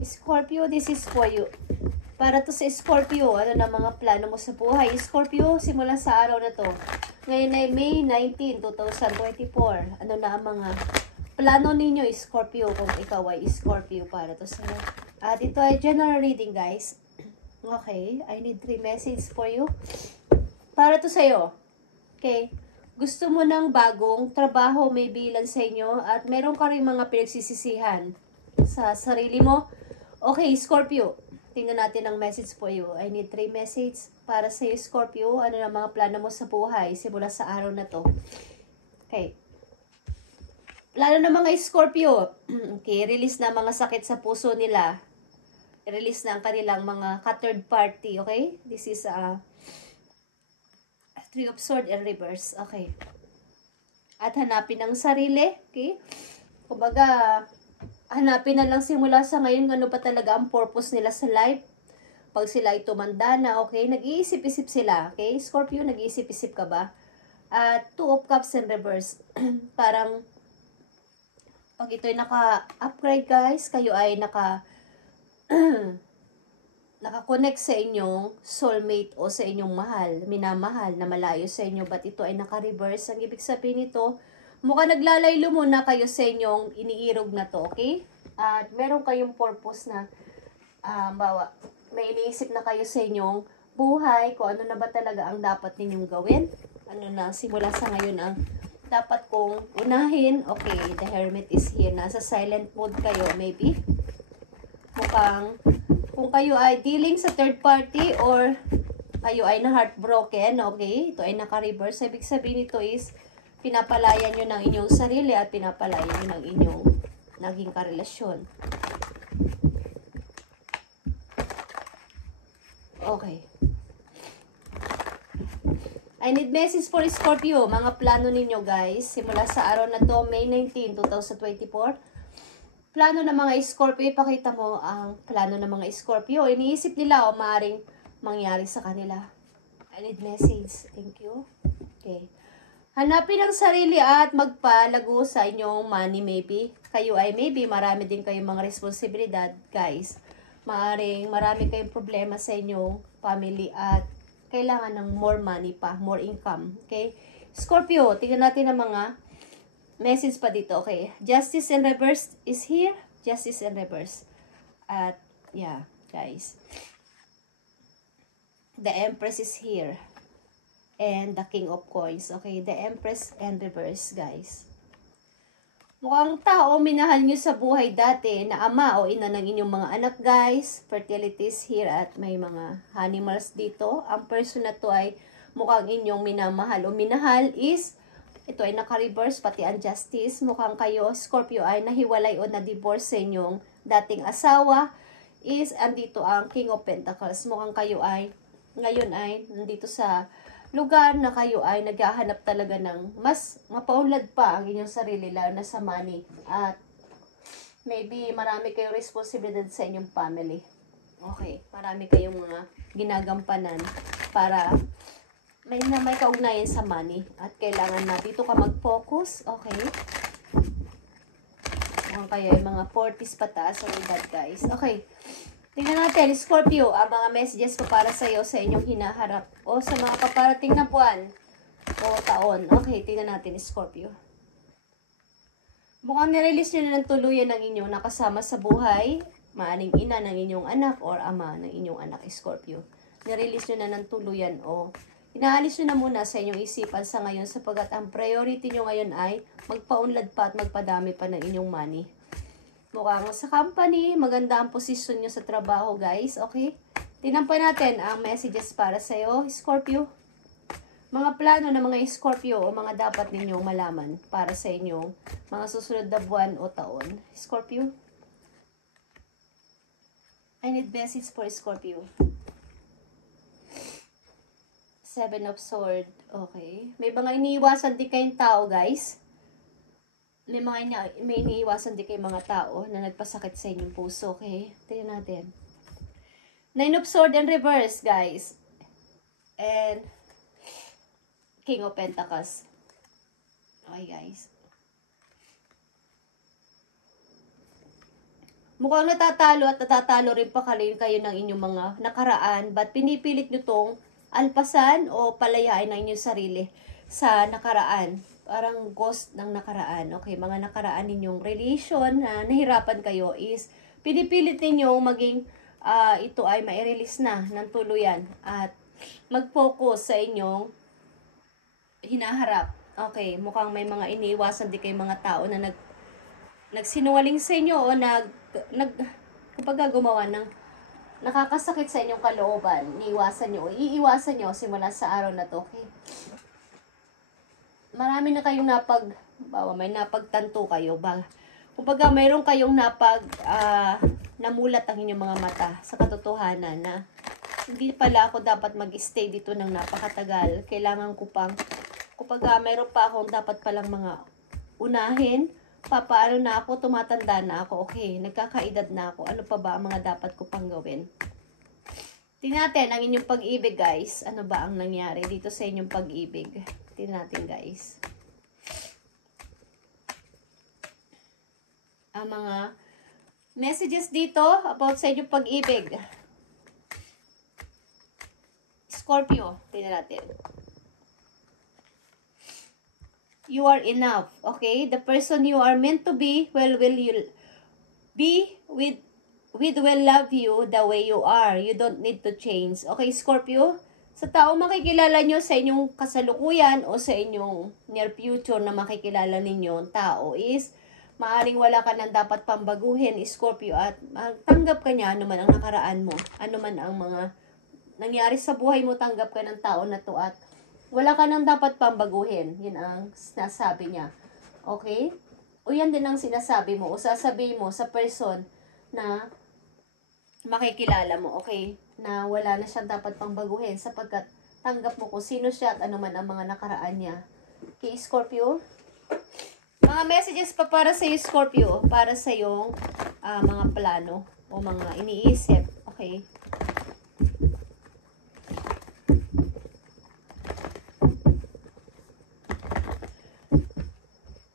Scorpio, this is for you. Para to sa Scorpio, ano na mga plano mo sa buhay? Scorpio, simula sa araw na to. Ngayon ay May 19, 2024. Ano na ang mga plano ninyo, Scorpio, kung ikaw ay Scorpio para to sa'yo. At ito ay general reading, guys. Okay, I need 3 messages for you. Para to sa'yo. Okay, gusto mo ng bagong trabaho may bilang sa inyo at meron ka rin mga pinagsisisihan sa sarili mo. Okay, Scorpio. Tingnan natin ang message for you. I need 3 messages para sa iyo, Scorpio. Ano na mga plano mo sa buhay simula sa araw na to? Okay. Plano ng mga Scorpio. Okay, release na mga sakit sa puso nila. Release na ang kanilang mga ka-third party. Okay? This is Three of Swords and Reverse. Okay. At hanapin ang sarili. Okay? Kumbaga, hanapin na lang simula sa ngayon ano pa talaga ang purpose nila sa life. Pag sila ay tumanda na, okay, nag-iisip-isip sila. Okay, Scorpio, nag-iisip-isip ka ba? At Two of Cups in Reverse. Parang, pag ito ay naka-upgrade, guys, kayo ay naka-connect sa inyong soulmate o sa inyong mahal, minamahal na malayo sa inyo, but ito ay naka-reverse. Ang ibig sabihin nito, mukhang naglalaylo muna kayo sa inyong iniirog na to, okay? At meron kayong purpose na, may iniisip na kayo sa inyong buhay, kung ano na ba talaga ang dapat ninyong gawin. Ano na, simula sa ngayon ang dapat kong unahin. Okay, the Hermit is here. Nasa silent mode kayo, maybe. Mukhang, kung kayo ay dealing sa third party or kayo ay na-heartbroken, okay? Ito ay naka-reverse. Ibig sabihin nito is, pinapalayan nyo ng inyong sarili at pinapalayan nyo ng inyong naging karelasyon. Okay. I need message for Scorpio. Mga plano ninyo, guys. Simula sa araw na to, May 19, 2024. Plano ng mga Scorpio. Ipakita mo ang plano ng mga Scorpio. Iniisip nila o maaaring mangyari sa kanila. I need message. Thank you. Okay. Hanapin ang sarili at magpalago sa inyong money maybe. Kayo ay maybe marami din kayong mga responsibilidad, guys. Maaring marami kayong problema sa inyong family at kailangan ng more money pa, more income. Okay? Scorpio, tingnan natin ang mga message pa dito. Okay. Justice in Reverse is here. Justice in Reverse. At, yeah, guys. The Empress is here. And the King of Coins. Okay, the Empress and Reverse, guys. Mukhang tao minahal nyo sa buhay dati na ama o ina ng inyong mga anak, guys. Fertility is here at may mga animals dito. Ang person na to ay mukhang inyong minamahal o minahal is, ito ay naka-reverse, pati ang Justice. Mukhang kayo, Scorpio, ay nahiwalay o na-divorce sa inyong dating asawa. Is, andito ang King of Pentacles. Mukhang kayo ay, ngayon ay, nandito sa lugar na kayo ay naghahanap talaga ng mas mapaunlad pa ang inyong sarili, lalo na sa money. At maybe marami kayong responsibilidad sa inyong family. Okay, marami kayong mga ginagampanan para may kaugnayan sa money. At kailangan na dito ka mag-focus. Okay. Kung kayo ay mga 40s pataas o edad, guys. Okay. Tingnan natin, Scorpio, ang mga messages ko para sa iyo sa inyong hinaharap o sa mga paparating na buwan o taon. Okay, tingnan natin, Scorpio. Mukhang nirelease nyo na ng tuluyan ng inyong nakasama sa buhay, maaring ina ng inyong anak or ama ng inyong anak, Scorpio. Nirelease nyo na ng tuluyan o inaalis nyo na muna sa inyong isipan sa ngayon sapagkat ang priority nyo ngayon ay magpaunlad pa at magpadami pa ng inyong money. Mukhang sa company, maganda ang posisyon nyo sa trabaho, guys. Okay? Tingnan pa natin ang messages para sa iyo, Scorpio. Mga plano ng mga Scorpio o mga dapat ninyong malaman para sa inyong mga susunod na buwan o taon. Scorpio. I need message for Scorpio. 7 of Swords. Okay. May mga iniiwasan din kayong tao, guys. May iniiwasan din kayong mga tao na nagpasakit sa inyong puso. Okay? Tingnan natin. 9 of Swords and Reverse, guys. And King of Pentacles. Okay, guys. Mukhang natatalo at natatalo rin pa kayo ng inyong mga nakaraan, but pinipilit nyo tong alpasan o palayain ng inyong sarili sa nakaraan. Parang ghost ng nakaraan. Okay, mga nakaraan ninyong relation na nahirapan kayo is pinipilit ninyong maging ito ay mai-release na ng tuluyan at mag-focus sa inyong hinaharap. Okay, mukhang may mga iniiwasan din kayong mga tao na nagsinungaling sa inyo o kapag gumawa ng nakakasakit sa inyong kalooban, iiwasan nyo o iiwasan nyo simula sa araw na to. Okay? Marami na kayong may napagtanto kayo ba? Kumbaga mayroon kayong namulat ang inyong mga mata sa katotohanan na hindi pala ako dapat mag-stay dito ng napakatagal. Kailangan ko pang, kumbaga mayroon pa akong dapat palang mga unahin. Paano na ako, tumatanda na ako, okay, nagkakaedad na ako, ano pa ba ang mga dapat ko pang gawin? Tingnan natin ang inyong pag-ibig, guys. Ano ba ang nangyari dito sa inyong pag-ibig? Tingnan natin, guys. Ang mga messages dito about sa inyong pag-ibig. Scorpio, tingnan natin. You are enough, okay? The person you are meant to be, will you be with will love you the way you are. You don't need to change. Okay, Scorpio? Sa tao makikilala nyo sa inyong kasalukuyan o sa inyong near future na makikilala ninyo tao is maaring wala ka nang dapat pambaguhin, Scorpio, at tanggap ka niya anuman ang nakaraan mo, anuman ang mga nangyari sa buhay mo, tanggap ka ng tao na to at wala ka nang dapat pambaguhin. Yun ang sinasabi niya. Okay? O yan din ang sinasabi mo o sasabihin mo sa person na makikilala mo. Okay? Na wala na siyang dapat pambaguhin sapagkat tanggap mo kung sino siya at anuman ang mga nakaraan niya. Okay, Scorpio? Mga messages pa para sa iyo, Scorpio. Para sa iyong mga plano o mga iniisip. Okay?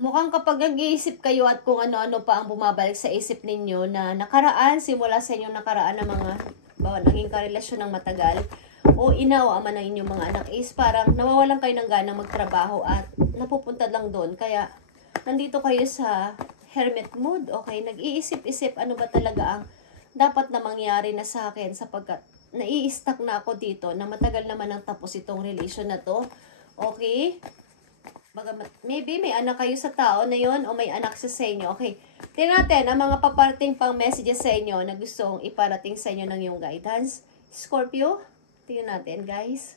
Mukhang kapag nag-iisip kayo at kung ano-ano pa ang bumabalik sa isip ninyo na nakaraan, simula sa inyong nakaraan ng mga naging karelasyon ng matagal, o ina o ama ng inyong mga anak is parang nawawalan kayo ng ganang magtrabaho at napupunta lang doon. Kaya nandito kayo sa hermit mood, okay? Nag-iisip-isip ano ba talaga ang dapat na mangyari na sa akin sapagkat nai-stuck na ako dito na matagal naman ang tapos itong relation na to. Okay? Maybe may anak kayo sa tao na yon o may anak sa inyo. Okay. Tingnan natin ang mga paparating pang messages sa inyo na gustong iparating sa inyo ng iyong guidance. Scorpio, tingnan natin, guys.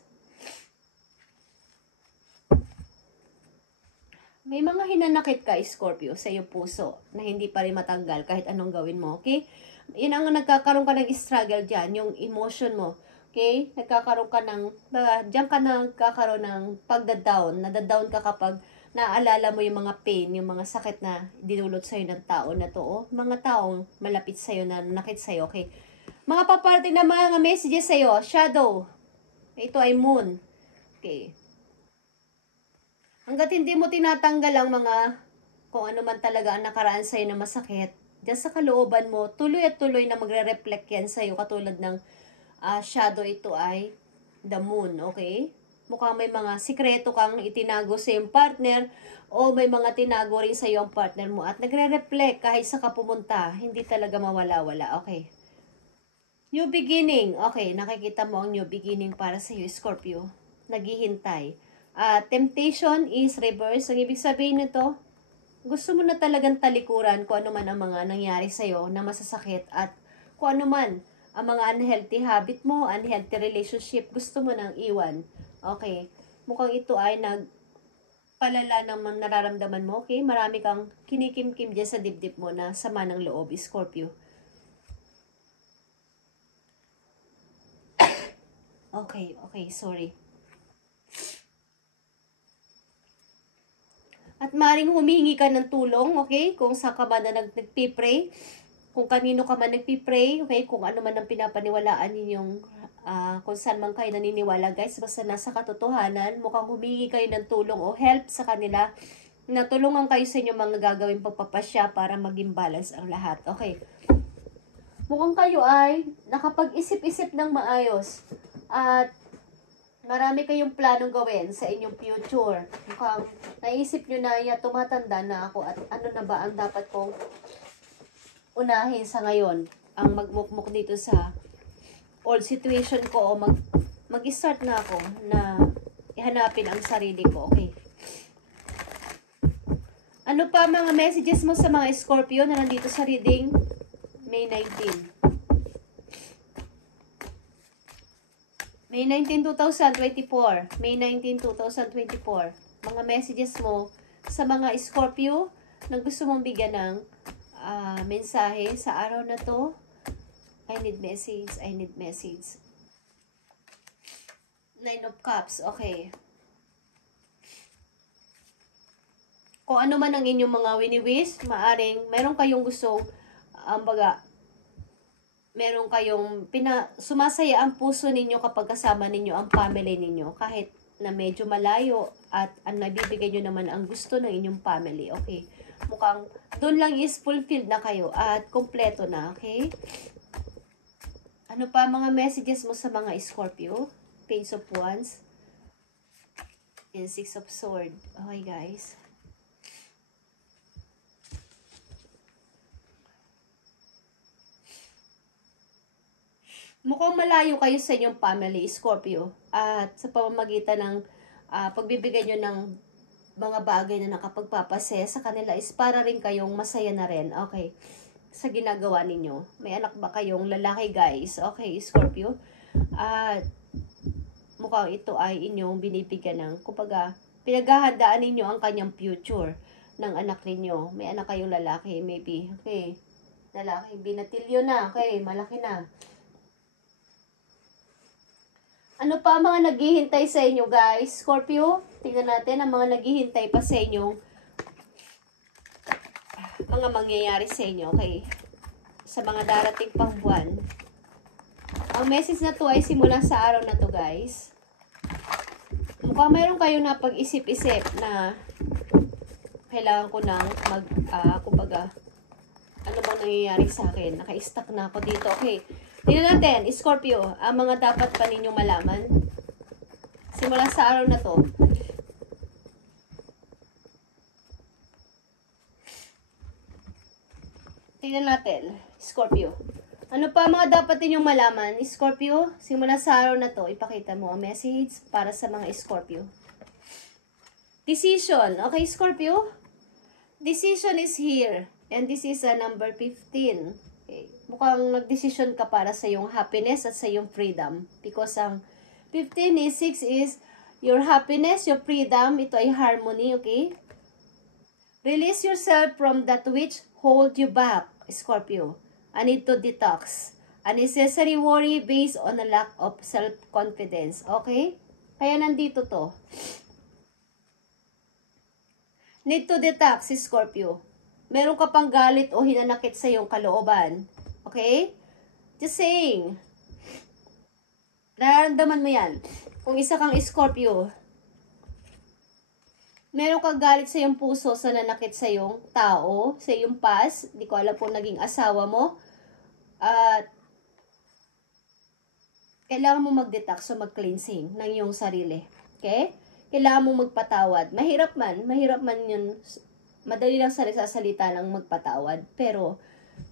May mga hinanakit ka, Scorpio, sa iyong puso na hindi pa rin matanggal kahit anong gawin mo. Okay? Yun ang nagkakaroon ka ng struggle dyan, yung emotion mo. Okay? Nagkakaroon ka diyan ka nagkakaroon ng pagda-down. Nada-down ka kapag naaalala mo yung mga pain, yung mga sakit na dinulot sa'yo ng tao na to. Oh. Mga taong malapit sa'yo na nakit sa'yo. Okay? Mga paparating na mga messages sa'yo. Shadow. Ito ay moon. Okay. Hanggat hindi mo tinatanggal ang mga kung ano man talaga ang nakaraan sa'yo na masakit, diyan sa kalooban mo, tuloy at tuloy na magre-reflect yan sa'yo katulad ng shadow. Ito ay the moon, okay? Mukhang may mga sikreto kang itinago sa iyong partner o may mga tinago rin sa iyo ang partner mo at nagre-reflect kahit sa kapumunta, hindi talaga mawala-wala, okay? New beginning, okay, nakikita mo ang new beginning para sa iyo, Scorpio. Naghihintay. Temptation is reverse. Ang ibig sabihin nito, gusto mo na talagang talikuran kung ano man ang mga nangyari sa iyo na masasakit at kung ano man ang mga unhealthy habit mo, unhealthy relationship, gusto mo nang iwan. Okay. Mukhang ito ay nagpalala ng nararamdaman mo. Okay. Marami kang kinikim-kim dyan sa dibdib mo na sama ng loob, Scorpio. Okay. Sorry. At maring humingi ka ng tulong, okay? Kung saan ka man na nagpipray, kung kanino ka man nagpipray, okay? Kung ano man ang pinapaniwalaan ninyong, kung saan man kayo naniniwala, guys, basta nasa katotohanan, mukhang humingi kayo ng tulong o help sa kanila, na tulungan kayo sa inyong mga gagawing pagpapasya para maging balance ang lahat, okay? mukhang kayo ay nakapag-isip-isip ng maayos. At marami kayong planong gawin sa inyong future. Mukhang naisip nyo na, ya, tumatanda na ako at ano na ba ang dapat kong unahin sa ngayon. Ang magmukmuk dito sa old situation ko o mag-start na ako na ihanapin ang sarili ko. Okay. Ano pa mga messages mo sa mga Scorpio na nandito sa reading May 19? May 19, 2024. May 19, 2024. Mga messages mo sa mga Scorpio na gusto mong bigyan ng mensahe sa araw na to. I need message. I need message. 9 of Cups. Okay. Kung ano man ang inyong mga wini-wish, maaring meron kayong gustong, meron kayong sumasaya ang puso ninyo kapag kasama ninyo ang family ninyo. Kahit na medyo malayo at ang nabibigay nyo naman ang gusto ng inyong family. Okay. Mukhang doon lang is fulfilled na kayo at kompleto na. Okay. Ano pa mga messages mo sa mga Scorpio? Page of Wands. And 6 of Swords. Okay guys. Mukhang malayo kayo sa inyong family, Scorpio. At sa pamamagitan ng pagbibigay nyo ng mga bagay na nakapagpapasaya sa kanila is para rin kayong masaya na rin. Okay. Sa ginagawa ninyo. May anak ba kayong lalaki guys? Okay, Scorpio. At mukhang ito ay inyong binibigyan ng, kumbaga, pinaghahandaan ninyo ang kanyang future ng anak ninyo. May anak kayong lalaki, maybe. Okay. Lalaki, binatilyo na. Okay, malaki na. Ano pa ang mga naghihintay sa inyo guys? Scorpio, tingnan natin ang mga naghihintay pa sa inyong mga mangyayari sa inyo. Okay. Sa mga darating pang buwan. Ang message na to ay simula sa araw na to guys. Mukhang mayroon kayong napag-isip-isip na kailangan ko nang kumbaga, ano bang nangyayari sa akin? Naka-stuck na ako dito. Okay. Tingnan natin, Scorpio, ang mga dapat pa ninyong malaman. Simula sa araw na to. Tingnan natin, Scorpio. Ano pa mga dapat ninyong malaman, Scorpio? Simula sa araw na to, ipakita mo ang message para sa mga Scorpio. Decision. Okay, Scorpio? Decision is here. And this is number 15. Okay. Mukhang nag-decision ka para sa iyong happiness at sa iyong freedom. Because ang 15 is 6 is your happiness, your freedom. Ito ay harmony, okay? Release yourself from that which hold you back, Scorpio. I need to detox. Unnecessary worry based on a lack of self-confidence. Okay? Kaya nandito to. Need to detox, Scorpio. Meron ka pang galit o hinanakit sa iyong kalooban. Okay? Just saying. Nararamdaman mo yan. Kung isa kang Scorpio, meron kang galit sa iyong puso sa nanakit sa iyong tao, sa iyong past. Hindi ko alam kung naging asawa mo. At kailangan mo mag-detox o mag-cleansing ng iyong sarili. Okay? Kailangan mo magpatawad. Mahirap man yun. Madali lang sa nagsasalita ng magpatawad. Pero,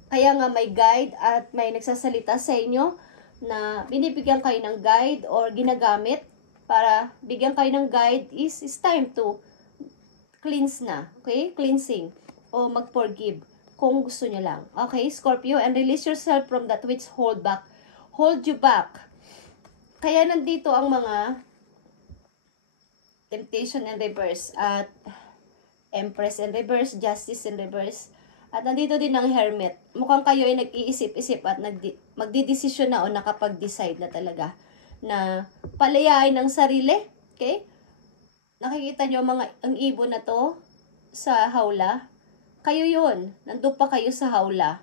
kaya nga may guide at may nagsasalita sa inyo na binibigyan kayo ng guide or ginagamit para bigyan kayo ng guide is time to cleanse na. Okay? Cleansing. O mag-forgive kung gusto nyo lang. Okay, Scorpio? And release yourself from that which hold you back. Kaya nandito ang mga temptation in reverse at Empress in reverse, Justice in reverse. At nandito din ang Hermit. Mukhang kayo ay nag-iisip-isip at magdidesisyon na o nakapag-decide na talaga na palayain ng sarili. Okay? Nakikita nyo ang ibon na to sa hawla. Kayo yun. Nandun pa kayo sa hawla.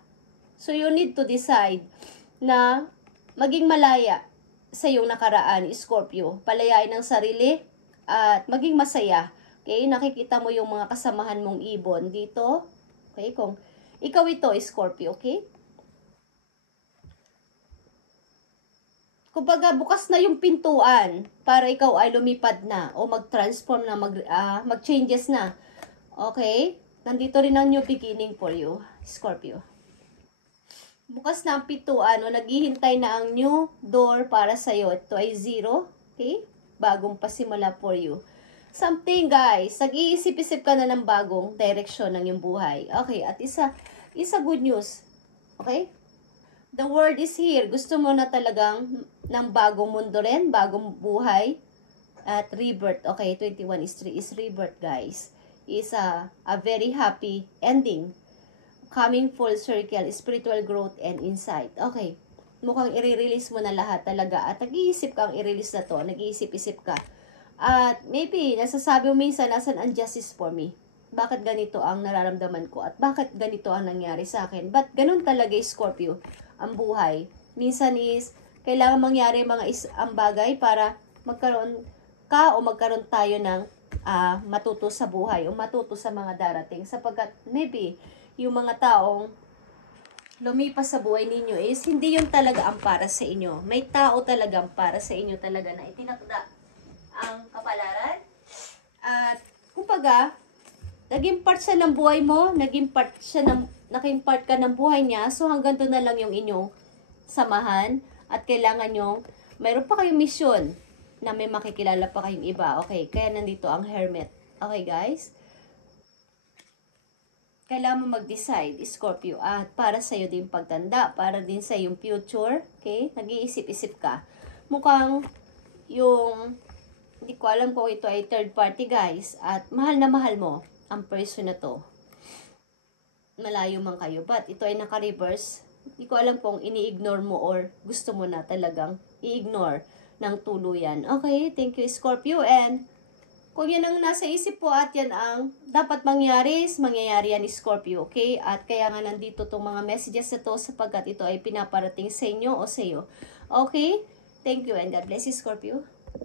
So you need to decide na maging malaya sa iyong nakaraan, Scorpio. Palayain ng sarili at maging masaya. Okay? Nakikita mo yung mga kasamahan mong ibon dito. Okay? Kung ikaw ito, Scorpio. Okay? kumbaga bukas na yung pintuan para ikaw ay lumipad na o mag-transform na, mag-changes na. Okay? Nandito rin ang new beginning for you, Scorpio. Bukas na ang pintuan o naghihintay na ang new door para sa'yo. Ito ay 0. Okay? Bagong pasimula for you. Something, guys. Nag-iisip-isip ka na ng bagong direction ng iyong buhay. Okay? At isa good news. Okay? The word is here. Gusto mo na talagang ng bagong mundo rin, bagong buhay, at rebirth. Okay? 21 is rebirth, guys. Is a very happy ending. Coming full circle, spiritual growth and insight. Okay, mukhang i-release mo na lahat talaga. At nag-iisip kang i-release na to. Nag-iisip-isip ka. At maybe, nasasabi mo minsan, nasan ang justice for me? Bakit ganito ang nararamdaman ko? At bakit ganito ang nangyari sa akin? But ganun talaga, Scorpio, ang buhay. Minsan is, kailangan mangyari ang bagay para magkaroon ka o magkaroon tayo ng matuto sa buhay o matuto sa mga darating. Sapagkat maybe, yung mga taong lumipas sa buhay ninyo is hindi yun talaga ang para sa inyo. May tao talaga ang para sa inyo talaga na itinakda ang kapalaran. At kumbaga, naging part siya ng buhay mo, naging part ka ng buhay niya. So hanggang doon na lang yung inyong samahan at kailangan yung mayroon pa kayong misyon na may makikilala pa kayong iba. Okay, kaya nandito ang Hermit. Okay, guys? Kailangan mo mag-decide, Scorpio, at para sa'yo din pagtanda, para din sa yung future, okay? Nag-iisip-isip ka. Mukhang yung, hindi ko alam kung ito ay third party, guys, at mahal na mahal mo ang person na to. Malayo man kayo, but ito ay naka-reverse. Hindi ko alam kung ini-ignore mo or gusto mo na talagang i-ignore ng tuluyan. Okay, thank you, Scorpio, and kung yan ang nasa isip po at yan ang dapat mangyari yan ni Scorpio, okay? At kaya nga nandito itong mga messages na to sapagkat ito ay pinaparating sa inyo o sa iyo. Okay? Thank you and God bless you, Scorpio.